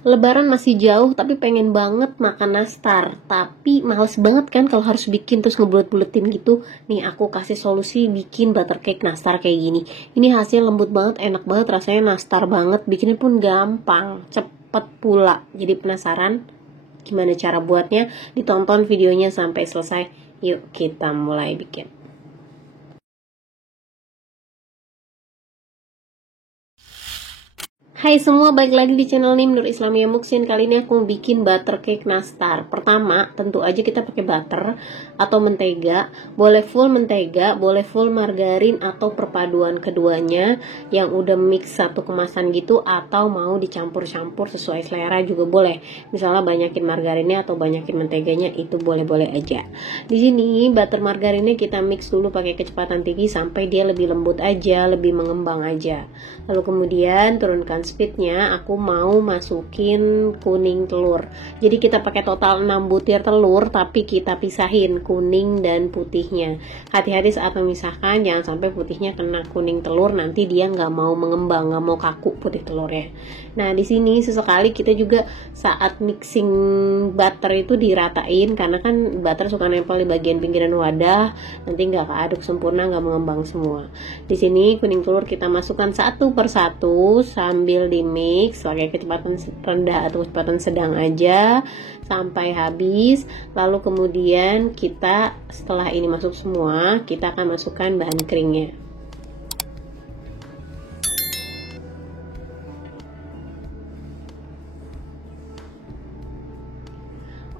Lebaran masih jauh tapi pengen banget makan nastar. Tapi males banget kan kalau harus bikin terus ngebulet-buletin gitu. Nih aku kasih solusi bikin butter cake nastar kayak gini. Ini hasilnya lembut banget, enak banget, rasanya nastar banget. Bikinnya pun gampang, cepet pula. Jadi penasaran gimana cara buatnya? Ditonton videonya sampai selesai. Yuk kita mulai bikin. Hai semua, balik lagi di channel Nim Nur Islamiyah Muksin. Kali ini aku mau bikin butter cake nastar. Pertama, tentu aja kita pakai butter atau mentega. Boleh full mentega, boleh full margarin atau perpaduan keduanya yang udah mix satu kemasan gitu, atau mau dicampur-campur sesuai selera juga boleh. Misalnya banyakin margarinnya atau banyakin menteganya, itu boleh-boleh aja. Di sini butter margarinnya kita mix dulu pakai kecepatan tinggi sampai dia lebih lembut aja, lebih mengembang aja. Lalu kemudian turunkan speednya, aku mau masukin kuning telur. Jadi kita pakai total 6 butir telur, tapi kita pisahin kuning dan putihnya. Hati-hati saat memisahkan, jangan sampai putihnya kena kuning telur, nanti dia nggak mau mengembang, nggak mau kaku putih telurnya. Nah di sini sesekali kita juga saat mixing butter itu diratain, karena kan butter suka nempel di bagian pinggiran wadah, nanti nggak keaduk sempurna, nggak mengembang semua. Di sini kuning telur kita masukkan satu persatu sambil di mix pakai kecepatan rendah atau kecepatan sedang aja sampai habis. Lalu kemudian kita setelah ini masuk semua, kita akan masukkan bahan keringnya.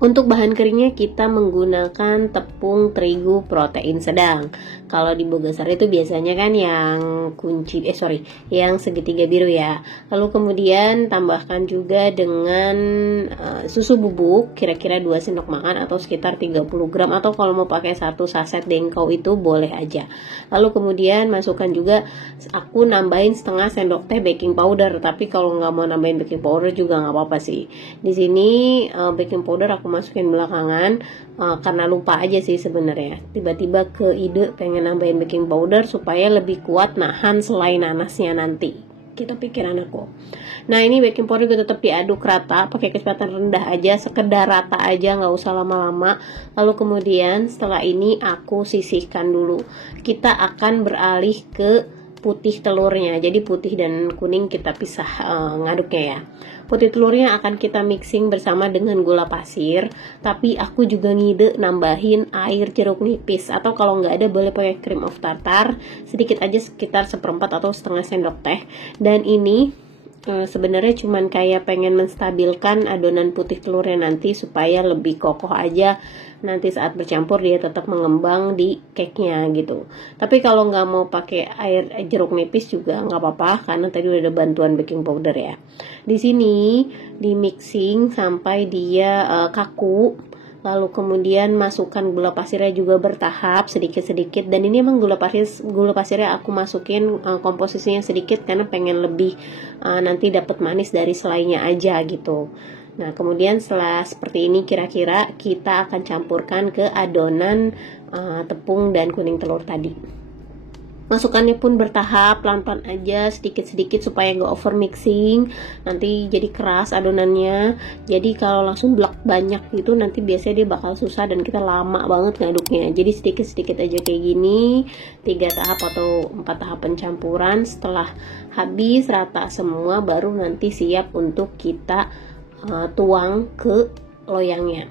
Untuk bahan keringnya kita menggunakan tepung terigu protein sedang. Kalau di Bogasari itu biasanya kan yang yang segitiga biru ya. Lalu kemudian tambahkan juga dengan susu bubuk kira-kira 2 sendok makan atau sekitar 30 gram, atau kalau mau pakai 1 saset dengkau itu boleh aja. Lalu kemudian masukkan juga, aku nambahin setengah sendok teh baking powder, tapi kalau nggak mau nambahin baking powder juga nggak apa-apa sih. Di sini baking powder aku masukin belakangan karena lupa aja sih sebenarnya. Tiba-tiba ke ide pengen nambahin baking powder supaya lebih kuat nahan selai nanasnya nanti. Kita pikiran aku. Nah ini baking powder juga tetap diaduk rata pakai kecepatan rendah aja, sekedar rata aja, nggak usah lama-lama. Lalu kemudian setelah ini aku sisihkan dulu. Kita akan beralih ke putih telurnya. Jadi putih dan kuning kita pisah ngaduknya ya. Putih telurnya akan kita mixing bersama dengan gula pasir, tapi aku juga ngide nambahin air jeruk nipis, atau kalau nggak ada boleh pakai cream of tartar sedikit aja, sekitar 1/4 atau setengah sendok teh. Dan ini sebenarnya cuman kayak pengen menstabilkan adonan putih telurnya nanti supaya lebih kokoh aja, nanti saat bercampur dia tetap mengembang di cake-nya gitu. Tapi kalau nggak mau pakai air jeruk nipis juga nggak apa-apa, karena tadi udah ada bantuan baking powder ya. Di sini di mixing sampai dia kaku. Lalu kemudian masukkan gula pasirnya juga bertahap sedikit-sedikit, dan ini emang gula pasirnya aku masukin komposisinya sedikit karena pengen lebih nanti dapat manis dari selainya aja gitu. Nah kemudian setelah seperti ini kira-kira kita akan campurkan ke adonan tepung dan kuning telur tadi. Masukannya pun bertahap, pelan-pelan aja, sedikit-sedikit supaya nggak over mixing, nanti jadi keras adonannya. Jadi kalau langsung blok banyak gitu nanti biasanya dia bakal susah dan kita lama banget ngaduknya. Jadi sedikit-sedikit aja kayak gini, 3 tahap atau 4 tahap pencampuran. Setelah habis rata semua baru nanti siap untuk kita tuang ke loyangnya.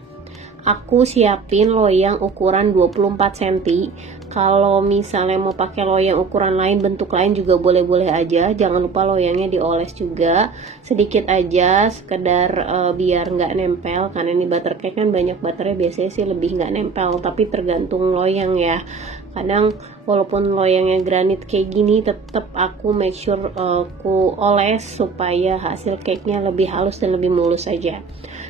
Aku siapin loyang ukuran 24 cm. Kalau misalnya mau pakai loyang ukuran lain, bentuk lain juga boleh-boleh aja. Jangan lupa loyangnya dioles juga sedikit aja, sekedar biar nggak nempel. Karena ini butter cake kan banyak butternya, biasanya sih lebih nggak nempel. Tapi tergantung loyang ya. Kadang walaupun loyangnya granit kayak gini, tetap aku make sure aku oles supaya hasil cake-nya lebih halus dan lebih mulus aja.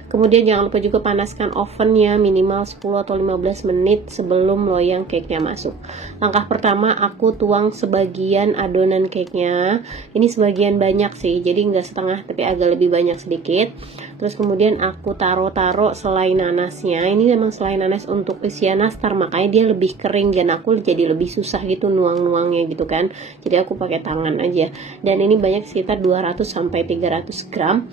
Kemudian jangan lupa juga panaskan ovennya minimal 10 atau 15 menit sebelum loyang cake-nya masuk. Langkah pertama aku tuang sebagian adonan cake-nya. Ini sebagian banyak sih, jadi nggak setengah tapi agak lebih banyak sedikit. Terus kemudian aku taruh selai nanasnya. Ini memang selai nanas untuk isian nastar, makanya dia lebih kering dan aku jadi lebih susah gitu nuang-nuangnya gitu kan. Jadi aku pakai tangan aja. Dan ini banyak, sekitar 200 sampai 300 gram.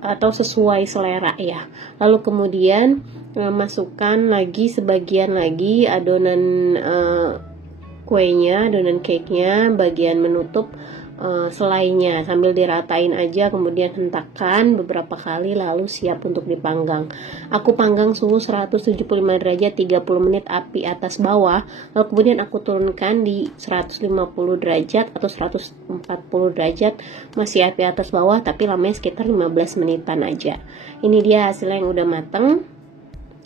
atau sesuai selera ya. Lalu kemudian masukkan lagi sebagian lagi adonan kuenya, adonan cake-nya, bagian menutup selainya, sambil diratain aja, kemudian hentakkan beberapa kali lalu siap untuk dipanggang. Aku panggang suhu 175 derajat 30 menit api atas bawah, lalu kemudian aku turunkan di 150 derajat atau 140 derajat masih api atas bawah, tapi lamanya sekitar 15 menitan aja. Ini dia hasilnya yang udah mateng.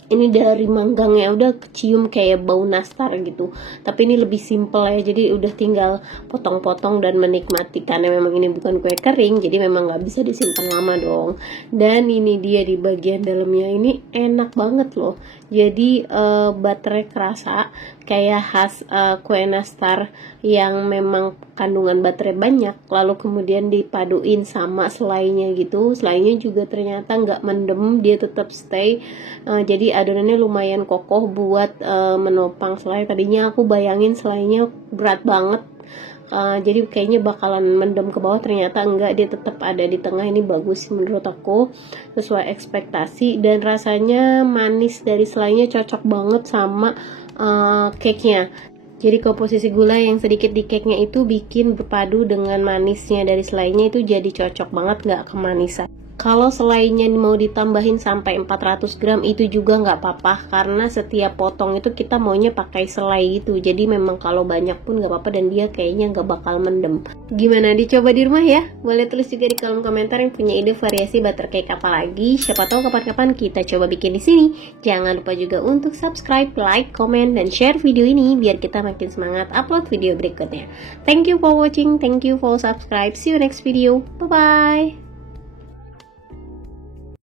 Ini dari manggangnya udah kecium kayak bau nastar gitu, tapi ini lebih simple ya, jadi udah tinggal potong-potong dan menikmati. Karena memang ini bukan kue kering, jadi memang nggak bisa disimpan lama dong. Dan ini dia di bagian dalamnya, ini enak banget loh. Jadi baterai kerasa kayak khas kue nastar yang memang kandungan baterai banyak, lalu kemudian dipaduin sama selainya gitu. Selainya juga ternyata nggak mendem, dia tetap stay. Jadi adonannya lumayan kokoh buat menopang selai. Tadinya aku bayangin selainya berat banget, jadi kayaknya bakalan mendem ke bawah, ternyata enggak, dia tetap ada di tengah. Ini bagus menurut aku, sesuai ekspektasi, dan rasanya manis dari selainya cocok banget sama cake-nya. Jadi komposisi gula yang sedikit di cake-nya itu bikin berpadu dengan manisnya dari selainya, itu jadi cocok banget, nggak kemanisan. Kalau selainya mau ditambahin sampai 400 gram itu juga nggak apa-apa, karena setiap potong itu kita maunya pakai selai gitu. Jadi memang kalau banyak pun nggak apa-apa, dan dia kayaknya nggak bakal mendem. Gimana, dicoba di rumah ya? Boleh tulis juga di kolom komentar yang punya ide variasi butter cake apa lagi. Siapa tahu kapan-kapan kita coba bikin di sini. Jangan lupa juga untuk subscribe, like, comment, dan share video ini biar kita makin semangat upload video berikutnya. Thank you for watching, thank you for subscribe. See you next video. Bye bye.